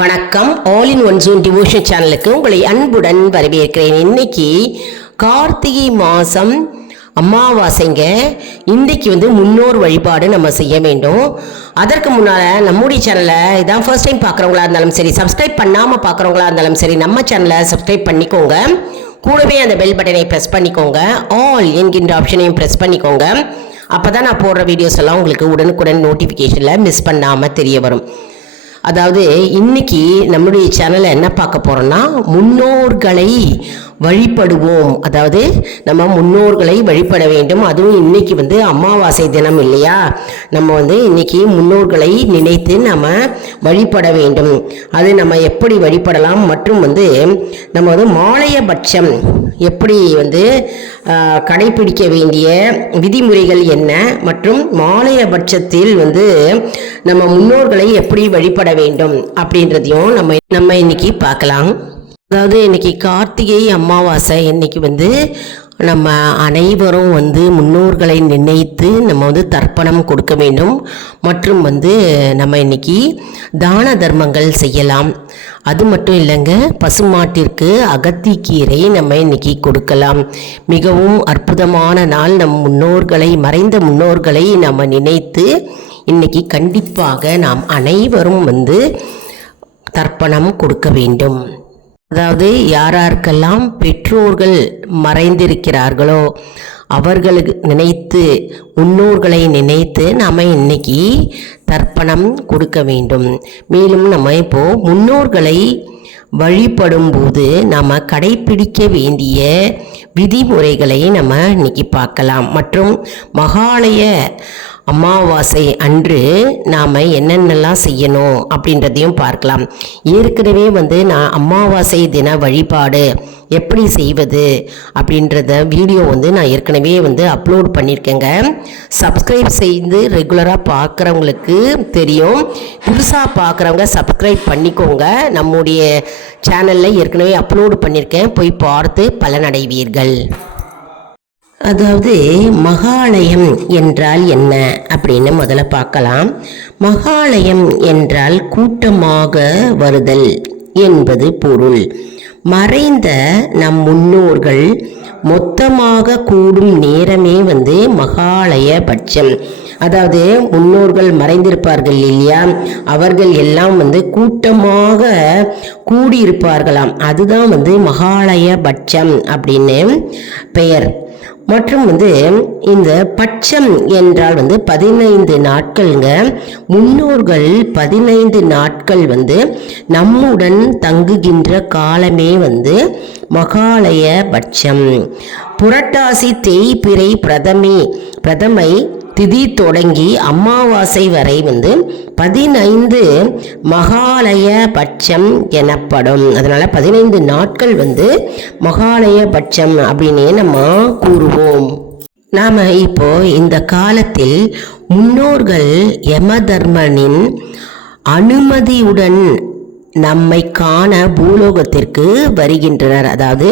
வணக்கம். All in one June devotion சேனலுக்கு உங்களை அன்புடன் வரவேற்கிறேன். இன்னைக்கு கார்த்திகை மாதம் அமாவாசைங்க. இன்றைக்கு முன்னோர் வழிபாடு நம்ம செய்ய வேண்டும். அதற்கு முன்னால் நம்முடைய சேனலை இதான் ஃபர்ஸ்ட் டைம் பார்க்குறவங்களா இருந்தாலும் சரி, சப்ஸ்கிரைப் பண்ணாமல் பார்க்குறவங்களா இருந்தாலும் சரி, நம்ம சேனலை சப்ஸ்கிரைப் பண்ணிக்கோங்க. கூடவே அந்த பெல் பட்டனை ப்ரெஸ் பண்ணிக்கோங்க. ஆல் என்கின்ற ஆப்ஷனையும் ப்ரெஸ் பண்ணிக்கோங்க. அப்போ தான் நான் போடுற வீடியோஸ் எல்லாம் உங்களுக்கு உடனுக்குடன் நோட்டிஃபிகேஷனில் மிஸ் பண்ணாமல் தெரிய வரும். அதாவது இன்னைக்கு நம்முடைய சேனலில் என்ன பார்க்க போகிறோன்னா, முன்னோர்களை வழிபடுவோம். அதாவது நம்ம முன்னோர்களை வழிபட வேண்டும். அதுவும் இன்னைக்கு அமாவாசை தினம் இல்லையா, நம்ம இன்னைக்கு முன்னோர்களை நினைத்து நம்ம வழிபட வேண்டும். அது நம்ம எப்படி வழிபடலாம் மற்றும் நம்ம மாலையபட்சம் எப்படி கடைபிடிக்க வேண்டிய விதிமுறைகள் என்ன மற்றும் மாலையபட்சத்தில் நம்ம முன்னோர்களை எப்படி வழிபட வேண்டும் அப்படின்றதையும் நம்ம இன்னைக்கு பார்க்கலாம். அதாவது இன்னைக்கு கார்த்திகை அமாவாசை. இன்னைக்கு நம்ம அனைவரும் முன்னோர்களை நினைத்து நம்ம தர்ப்பணம் கொடுக்க வேண்டும். மற்றும் நம்ம இன்னைக்கு தான தர்மங்கள் செய்யலாம். அது மட்டும் இல்லைங்க, பசுமாட்டிற்கு அகத்திக்கீரை நம்ம இன்னைக்கு கொடுக்கலாம். மிகவும் அற்புதமான நாள். நம் முன்னோர்களை, மறைந்த முன்னோர்களை நம்ம நினைத்து இன்னைக்கு கண்டிப்பாக நாம் அனைவரும் தர்ப்பணம் கொடுக்க வேண்டும். அதாவது யாராருக்கெல்லாம் பெற்றோர்கள் மறைந்திருக்கிறார்களோ அவர்களுக்கு நினைத்து, முன்னோர்களை நினைத்து நாம் இன்னைக்கு தர்ப்பணம் கொடுக்க வேண்டும். மேலும் நம்ம இப்போது முன்னோர்களை வழிபடும் போது நாம் கடைபிடிக்க வேண்டிய விதிமுறைகளை நம்ம இன்னைக்கு பார்க்கலாம். மற்றும் மகாலய அமாவாசை அன்று நாம் என்னென்னலாம் செய்யணும் அப்படின்றதையும் பார்க்கலாம். ஏற்கனவே நான் அமாவாசை தின வழிபாடு எப்படி செய்வது அப்படின்றத வீடியோ நான் ஏற்கனவே அப்லோட் பண்ணியிருக்கேங்க. சப்ஸ்கிரைப் செய்து ரெகுலராக பார்க்குறவங்களுக்கு தெரியும். புதுசாக பார்க்குறவங்க சப்ஸ்கிரைப் பண்ணிக்கோங்க. நம்முடைய சேனலில் ஏற்கனவே அப்லோடு பண்ணியிருக்கேன், போய் பார்த்து பலனடைவீர்கள். அதாவது மகாலயம் என்றால் என்ன அப்படின்னு முதல்ல பார்க்கலாம். மகாலயம் என்றால் கூட்டமாக வருதல் என்பது பொருள். மறைந்த நம் முன்னோர்கள் மொத்தமாக கூடும் நேரமே மகாலய பட்சம். அதாவது முன்னோர்கள் மறைந்திருப்பார்கள் இல்லையா, அவர்கள் எல்லாம் கூட்டமாக கூடியிருப்பார்களாம். அதுதான் மகாலய பட்சம் அப்படின்னு பெயர். மற்றும் இந்த பட்சம் என்றால் 15 நாட்கள்ங்க. முன்னோர்கள் 15 நாட்கள் நம்முடன் தங்குகின்ற காலமே மகாலய பட்சம். புரட்டாசி தேய்பிறை பிரதமை திதி தொடங்கி அமாவாசை வரை 15 மகாலய பட்சம் எனப்படும். அதனால 15 நாட்கள் மகாலய பட்சம் அப்படின்னே நம்ம கூறுவோம். நாம் இப்போ இந்த காலத்தில் முன்னோர்கள் யமதர்மனின் அனுமதியுடன் நம்மை காண பூலோகத்திற்கு வருகின்றனர். அதாவது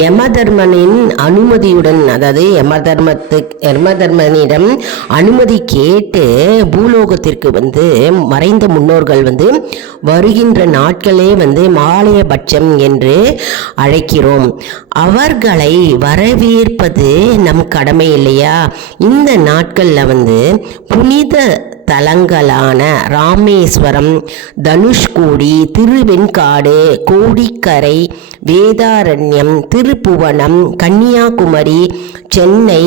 யமதர்மனின் அனுமதியுடன், அதாவது யமதர்மனிடம் அனுமதி கேட்டு பூலோகத்திற்கு மறைந்த முன்னோர்கள் வருகின்ற நாட்களே மகாலயபட்சம் என்று அழைக்கிறோம். அவர்களை வரவேற்பது நம் கடமை இல்லையா? இந்த நாட்களில் புனித தலங்களான ராமேஸ்வரம், தனுஷ்கோடி, திருவெண்காடு, கோடிக்கரை, வேதாரண்யம், திருப்புவனம், கன்னியாகுமரி, சென்னை,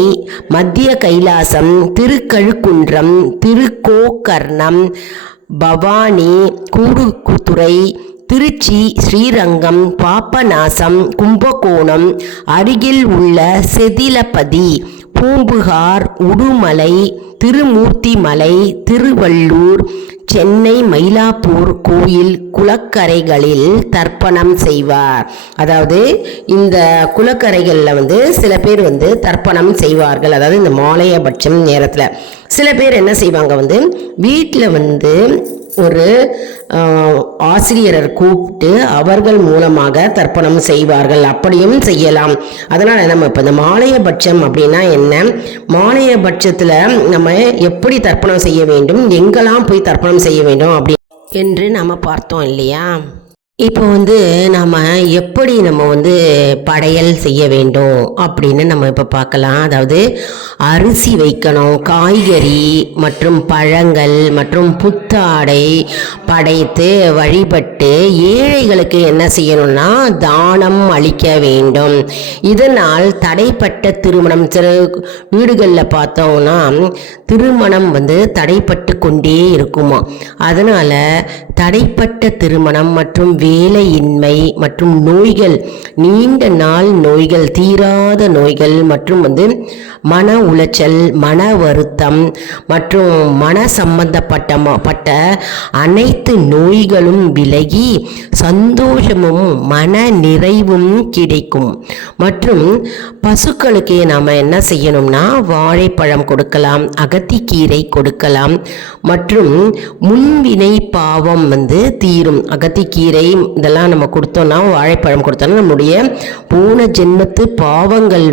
மத்திய கைலாசம், திருக்கழுக்குன்றம், திருக்கோக்கர்ணம், பவானி, கூடுதுறை, திருச்சி, ஸ்ரீரங்கம், பாபநாசம், கும்பகோணம், அருகில் உள்ள செதிலப்பதி, பூம்புகார், உடுமலை, திருமூர்த்திமலை, திருவள்ளூர், சென்னை, மயிலாப்பூர் கோயில் குளக்கரைகளில் தர்ப்பணம் செய்வார். அதாவது இந்த குளக்கரைகளில் சில பேர் தர்ப்பணம் செய்வார்கள். அதாவது இந்த மாலையபட்சம் நேரத்தில் சில பேர் என்ன செய்வாங்க, வீட்டில் ஒரு ஆசிரியரை கூப்பிட்டு அவர்கள் மூலமாக தர்ப்பணம் செய்வார்கள். அப்படியும் செய்யலாம். அதனால் நம்ம இப்போ இந்த மாலையபட்சம் அப்படின்னா என்ன, மாலையபட்சத்தில் நம்ம எப்படி தர்ப்பணம் செய்ய வேண்டும், எங்கெல்லாம் போய் தர்ப்பணம் செய்ய வேண்டும் அப்படி என்று நாம் பார்த்தோம் இல்லையா? இப்போ நம்ம எப்படி நம்ம படையல் செய்ய வேண்டும் அப்படின்னு நம்ம இப்போ பார்க்கலாம். அதாவது அரிசி வைக்கணும், காய்கறி மற்றும் பழங்கள் மற்றும் புத்தாடை படைத்து வழிபட்டு ஏழைகளுக்கு என்ன செய்யணும்னா தானம் அளிக்க வேண்டும். இதனால் தடைப்பட்ட திருமணம், சில வீடுகளில் பார்த்தோம்னா திருமணம் தடைப்பட்டு கொண்டே இருக்குமா. அதனால் தடைப்பட்ட திருமணம் மற்றும் வேலையின்மை மற்றும் நோய்கள், நீண்ட நாள் நோய்கள், தீராத நோய்கள் மற்றும் மன உளைச்சல், மன வருத்தம் மற்றும் மன சம்பந்தப்பட்ட அனைத்து நோய்களும் விலகி சந்தோஷமும் மன நிறைவும் கிடைக்கும். மற்றும் பசுக்களுக்கு நாம் என்ன செய்யணும்னா வாழைப்பழம் கொடுக்கலாம், அகத்திக்கீரை கொடுக்கலாம் மற்றும் முன்வினை பாவம் தீரும். அகத்திக்கீரை இதெல்லாம் நம்ம கொடுத்தோம்னா, வாழைப்பழம் கொடுத்தோம்னா நம்முடைய போன ஜென்மத்து பாவங்கள்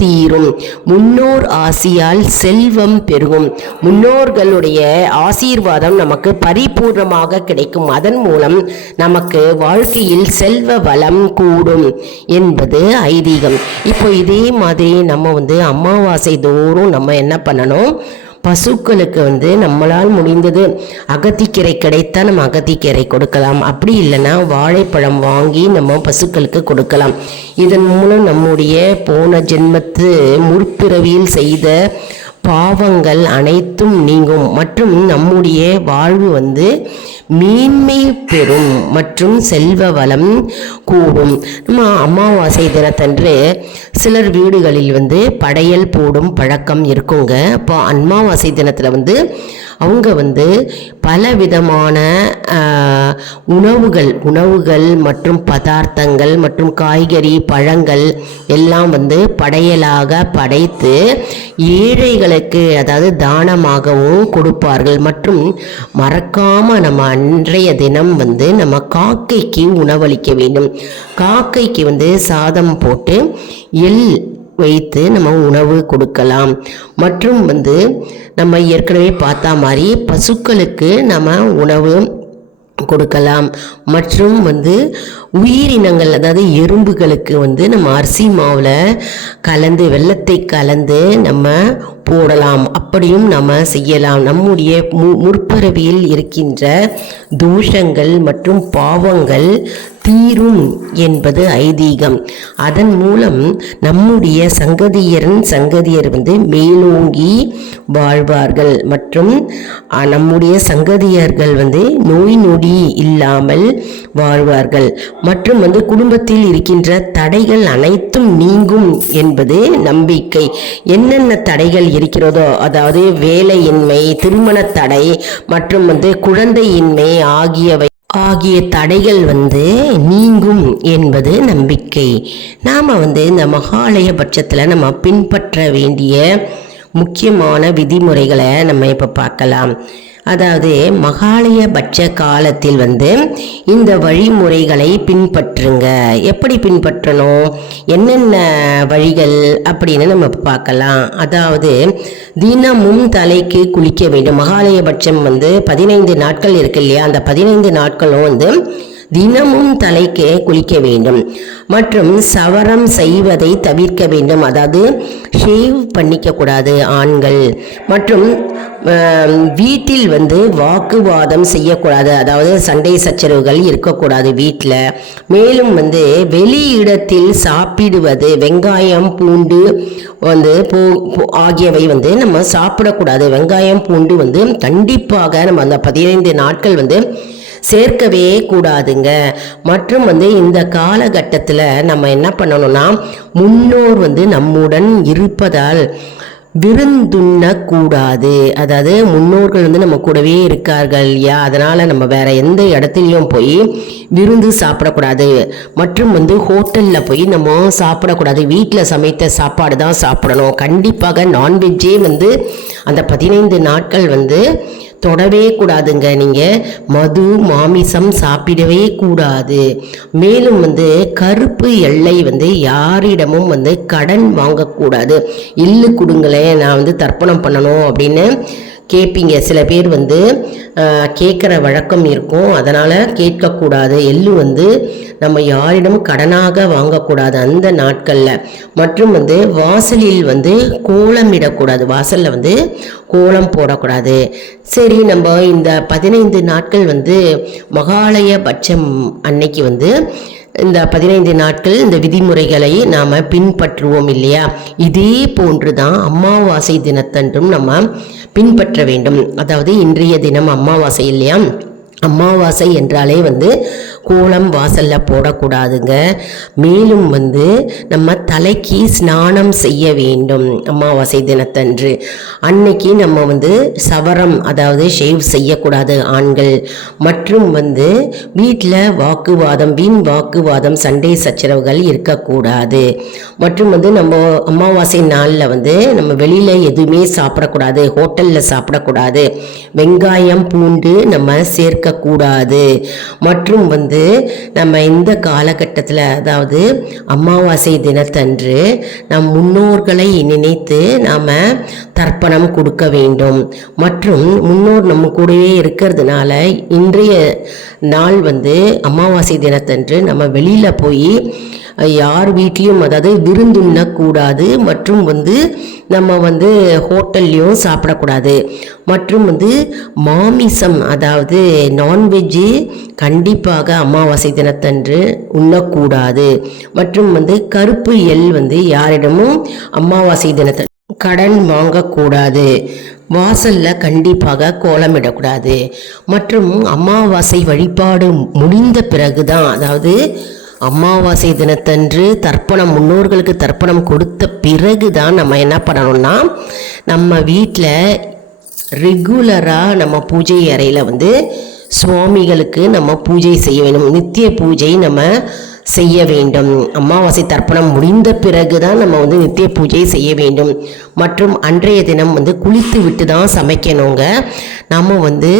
தீரும். முன்னோர் ஆசியால் செல்வம் பெருகும். முன்னோர்களுடைய ஆசீர்வாதம் நமக்கு பரிபூர்ணமாக கிடைக்கும். அதன் மூலம் நமக்கு வாழ்க்கையில் செல்வ வளம் கூடும் என்பது ஐதீகம். இப்போ இதே மாதிரி நம்ம அமாவாசை தோறும் நம்ம என்ன பண்ணணும், பசுக்களுக்கு நம்மளால் முடிந்தது அகத்திக்கீரை கிடைத்தா நம்ம அகத்திக்கீரை கொடுக்கலாம். அப்படி இல்லைன்னா வாழைப்பழம் வாங்கி நம்ம பசுக்களுக்கு கொடுக்கலாம். இதன் மூலம் நம்முடைய போன ஜென்மத்து முற்பிறவியில் செய்த பாவங்கள் அனைத்தும் நீங்கும் மற்றும் நம்முடைய வாழ்வு மேன்மை பெறும் மற்றும் செல்வ வளம் கூடும். நம்ம அமாவாசை தினத்தன்று சிலர் வீடுகளில் படையல் போடும் பழக்கம் இருக்குங்க. இப்போ அமாவாசை தினத்தில் அவங்க பல விதமான உணவுகள் மற்றும் பதார்த்தங்கள் மற்றும் காய்கறி பழங்கள் எல்லாம் படையலாக படைத்து ஏழைகளுக்கு, அதாவது தானமாகவும் கொடுப்பார்கள். மற்றும் மறக்காமல் நம்ம அன்றைய தினம் நம்ம காக்கைக்கு உணவளிக்க வேண்டும். காக்கைக்கு சாதம் போட்டு எள் வைத்து நம்ம உணவு கொடுக்கலாம். மற்றும் நம்ம ஏற்கனவே பார்த்த மாதிரி பசுக்களுக்கு நம்ம உணவு கொடுக்கலாம். மற்றும் உயிரினங்கள், அதாவது எறும்புகளுக்கு நம்ம அரிசி மாவில் கலந்து வெல்லத்தை கலந்து நம்ம போடலாம். அப்படியும் நம்ம செய்யலாம். நம்முடைய முற்பிறவியில் இருக்கின்ற தோஷங்கள் மற்றும் பாவங்கள் தீரும் என்பது ஐதீகம். அதன் மூலம் நம்முடைய சங்கதியர் மேலோங்கி வாழ்வார்கள் மற்றும் நம்முடைய சங்கதியர்கள் நோய் நொடி இல்லாமல் வாழ்வார்கள். மற்றும் குடும்பத்தில் இருக்கின்ற தடைகள் அனைத்தும் நீங்கும் என்பது நம்பிக்கை. என்னென்ன தடைகள் இருக்கிறதோ, அதாவது வேலையின்மை, திருமண தடை மற்றும் குழந்தையின்மை ஆகிய தடைகள் நீங்கும் என்பது நம்பிக்கை. நாம் இந்த மகாலய பட்சத்தில் நம்ம பின்பற்ற வேண்டிய முக்கியமான விதிமுறைகளை நம்ம இப்போ பார்க்கலாம். அதாவது மகாலய பட்ச காலத்தில் இந்த வழிமுறைகளை பின்பற்றுங்க. எப்படி பின்பற்றணும், என்னென்ன வழிகள் அப்படின்னு நம்ம பார்க்கலாம். அதாவது தினமும் தலைக்கு குளிக்க வேண்டும். மகாலய பட்சம் 15 நாட்கள் இருக்கு இல்லையா, அந்த 15 நாட்களும் தினமும் தலைக்கு குளிக்க வேண்டும். மற்றும் சவரம் செய்வதை தவிர்க்க வேண்டும். அதாவது ஷேவ் பண்ணிக்க கூடாது ஆண்கள். மற்றும் வீட்டில் வாக்குவாதம் செய்யக்கூடாது, அதாவது சண்டை சச்சரவுகள் இருக்கக்கூடாது வீட்டில். மேலும் வெளியிடத்தில் சாப்பிடுவது, வெங்காயம் பூண்டு ஆகியவை நம்ம சாப்பிடக்கூடாது. வெங்காயம் பூண்டு கண்டிப்பாக நம்ம அந்த 15 நாட்கள் சேர்க்கவே கூடாதுங்க. மற்றும் இந்த காலகட்டத்தில் நம்ம என்ன பண்ணணும்னா, முன்னோர் நம்முடன் இருப்பதால் விருந்துண்ணக்கூடாது. அதாவது முன்னோர்கள் நம்ம கூடவே இருக்கார்கள் இல்லையா, அதனால் நம்ம வேற எந்த இடத்துலையும் போய் விருந்து சாப்பிடக்கூடாது. மற்றும் ஹோட்டலில் போய் நம்ம சாப்பிடக்கூடாது. வீட்டில் சமைத்த சாப்பாடு தான் சாப்பிடணும். கண்டிப்பாக நான்வெஜ்ஜே அந்த 15 நாட்கள் தொடவே கூடாதுங்க. நீங்கள் மது மாமிசம் சாப்பிடவே கூடாது. மேலும் கருப்பு எல்லை யாரிடமும் கடன் வாங்கக்கூடாது. இல்லு கொடுங்களேன், நான் தர்ப்பணம் பண்ணணும் அப்படின்னு கேட்பீங்க. சில பேர் வந்து கேட்குற வழக்கம் இருக்கும், அதனால் கேட்கக்கூடாது. எள்ளு வந்து நம்ம யாரிடம் கடனாக வாங்கக்கூடாது அந்த நாட்களில். மற்றும் வந்து வாசலில் வந்து கோலமிடக்கூடாது, வாசலில் வந்து கோலம் போடக்கூடாது. சரி, நம்ம இந்த 15 நாட்கள் வந்து மகாலய பட்சம் அன்னைக்கு வந்து இந்த 15 நாட்கள் இந்த விதிமுறைகளை நாம் பின்பற்றுவோம் இல்லையா? இதே போன்று தான் அமாவாசை தினத்தன்றும் நம்ம பின்பற்ற வேண்டும். அதாவது இன்றைய தினம் அமாவாசை இல்லையா? அமாவாசை என்றாலே வந்து கோலம் வாசலில் போடக்கூடாதுங்க. மேலும் வந்து நம்ம தலைக்கு ஸ்நானம் செய்ய வேண்டும் அமாவாசை தினத்தன்று. அன்னைக்கு நம்ம வந்து சவரம், அதாவது ஷேவ் செய்யக்கூடாது ஆண்கள். மற்றும் வந்து வீட்டில் வாக்குவாதம், வீண் வாக்குவாதம், சண்டை சச்சரவுகள் இருக்கக்கூடாது. மற்றும் வந்து நம்ம அமாவாசை நாளில் வந்து நம்ம வெளியில் எதுவுமே சாப்பிடக்கூடாது, ஹோட்டலில் சாப்பிடக்கூடாது, வெங்காயம் பூண்டு நம்ம சேர்க்கக்கூடாது. மற்றும் வந்து நம்ம இந்த காலகட்டத்தில், அதாவது அமாவாசை தினத்தன்று நம் முன்னோர்களை நினைத்து நாம் தர்ப்பணம் கொடுக்க வேண்டும். மற்றும் முன்னோர் நம்ம கூடவே இருக்கிறதுனால இன்றைய நாள் வந்து அமாவாசை தினத்தன்று நம்ம வெளியில் போய் யார் வீட்லேயும், அதாவது விருந்துண்ணக்கூடாது. மற்றும் வந்து நம்ம வந்து ஹோட்டல்லையும் சாப்பிடக்கூடாது. மற்றும் வந்து மாமிசம், அதாவது நான்வெஜ்ஜு கண்டிப்பாக அமாவாசை தினத்தன்று உண்ணக்கூடாது. மற்றும் வந்து கருப்பு எள் வந்து யாரிடமும் அமாவாசை தினத்தன்று கடன் வாங்கக்கூடாது. வாசலில் கண்டிப்பாக கோலமிடக்கூடாது. மற்றும் அமாவாசை வழிபாடு முடிந்த பிறகு தான், அதாவது அமாவாசை தினத்தன்று தர்ப்பணம், முன்னோர்களுக்கு தர்ப்பணம் கொடுத்த பிறகு தான் நம்ம என்ன பண்ணணும்னா, நம்ம வீட்டில் ரெகுலராக நம்ம பூஜை அறையில் வந்து சுவாமிகளுக்கு நம்ம பூஜை செய்ய வேண்டும். நித்திய பூஜை நம்ம செய்ய வேண்டும். அமாவாசை தர்ப்பணம் முடிந்த பிறகு தான் நம்ம வந்து நித்திய பூஜை செய்ய வேண்டும். மற்றும் அன்றைய தினம் வந்து குளித்து விட்டு தான் சமைக்கணுங்க. நம்ம வந்து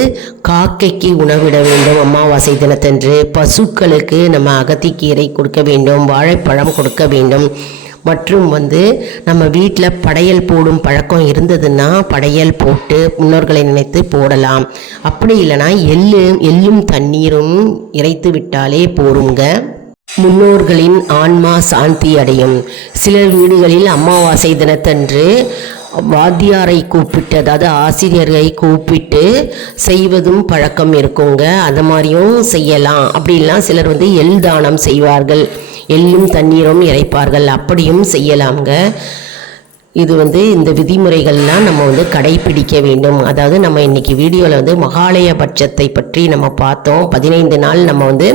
காக்கைக்கு உணவிட வேண்டும் அமாவாசை தினத்தன்று. பசுக்களுக்கு நம்ம அகத்திக்கீரை கொடுக்க வேண்டும், வாழைப்பழம் கொடுக்க வேண்டும். மற்றும் வந்து நம்ம வீட்டில் படையல் போடும் பழக்கம் இருந்ததுன்னா படையல் போட்டு முன்னோர்களை நினைத்து போடலாம். அப்படி இல்லைனா எள்ளும் தண்ணீரும் இறைத்து விட்டாலே போருங்க. முன்னோர்களின் ஆன்மா சாந்தி அடையும். சிலர் வீடுகளில் அமாவாசை தினத்தன்று வாத்தியாரை கூப்பிட்டு, அதாவது ஆசிரியரை கூப்பிட்டு செய்வதும் பழக்கம் இருக்குங்க. அது மாதிரியும் செய்யலாம். அப்படிலாம் சிலர் வந்து எள் தானம் செய்வார்கள், எள்ளும் தண்ணீரும் இறைப்பார்கள், அப்படியும் செய்யலாங்க. இது வந்து இந்த விதிமுறைகள்லாம் நம்ம வந்து கடைபிடிக்க வேண்டும். அதாவது நம்ம இன்றைக்கி வீடியோவில் வந்து மகாலய பட்சத்தை பற்றி நம்ம பார்த்தோம். 15 நாள் நம்ம வந்து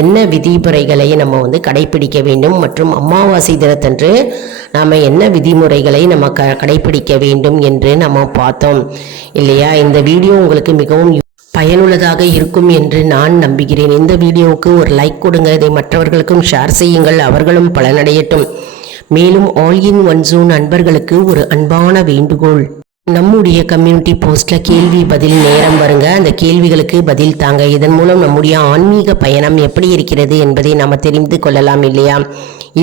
என்ன விதிமுறைகளை நம்ம வந்து கடைபிடிக்க வேண்டும், மற்றும் அமாவாசை தினத்தன்று நாம் என்ன விதிமுறைகளை நம்ம கடைபிடிக்க வேண்டும் என்று நம்ம பார்த்தோம் இல்லையா? இந்த வீடியோ உங்களுக்கு மிகவும் பயனுள்ளதாக இருக்கும் என்று நான் நம்புகிறேன். இந்த வீடியோவுக்கு ஒரு லைக் கொடுங்க, இதை மற்றவர்களுக்கும் ஷேர் செய்யுங்கள், அவர்களும் பலனடையட்டும். மேலும் ஆல் இன் ஒன் ஜோன் நண்பர்களுக்கு ஒரு அன்பான வேண்டுகோள், நம்முடைய கம்யூனிட்டி போஸ்ட்டில் கேள்வி பதில் நேரம் வருங்க. அந்த கேள்விகளுக்கு பதில் தாங்க. இதன் மூலம் நம்முடைய ஆன்மீக பயணம் எப்படி இருக்கிறது என்பதை நாம் தெரிந்து கொள்ளலாம் இல்லையா?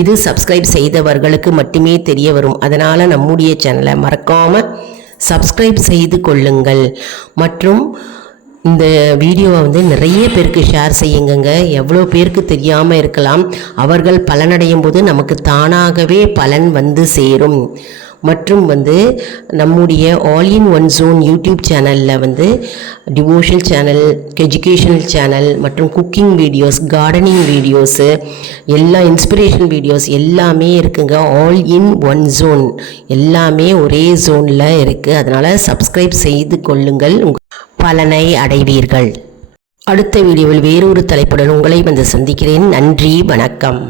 இது சப்ஸ்கிரைப் செய்தவர்களுக்கு மட்டுமே தெரிய வரும். அதனால் நம்முடைய சேனலை மறக்காமல் சப்ஸ்கிரைப் செய்து கொள்ளுங்கள். மற்றும் இந்த வீடியோவை வந்து நிறைய பேருக்கு ஷேர் செய்யுங்க. எவ்வளோ பேருக்கு தெரியாமல் இருக்கலாம், அவர்கள் பலனடையும் போது நமக்கு தானாகவே பலன் வந்து சேரும். மற்றும் வந்து நம்முடைய all in one zone YouTube சேனலில் வந்து டிவோஷனல் சேனல், எஜுகேஷனல் சேனல், மற்றும் குக்கிங் வீடியோஸ், கார்டனிங் வீடியோஸு, எல்லா இன்ஸ்பிரேஷன் வீடியோஸ் எல்லாமே இருக்குங்க. ஆல் இன் ஒன் ஜோன் எல்லாமே ஒரே ஜோனில் இருக்குது. அதனால் சப்ஸ்கிரைப் செய்து கொள்ளுங்கள், பலனை அடைவீர்கள். அடுத்த வீடியோவில் வேறொரு தலைப்புடன் உங்களை வந்து சந்திக்கிறேன். நன்றி, வணக்கம்.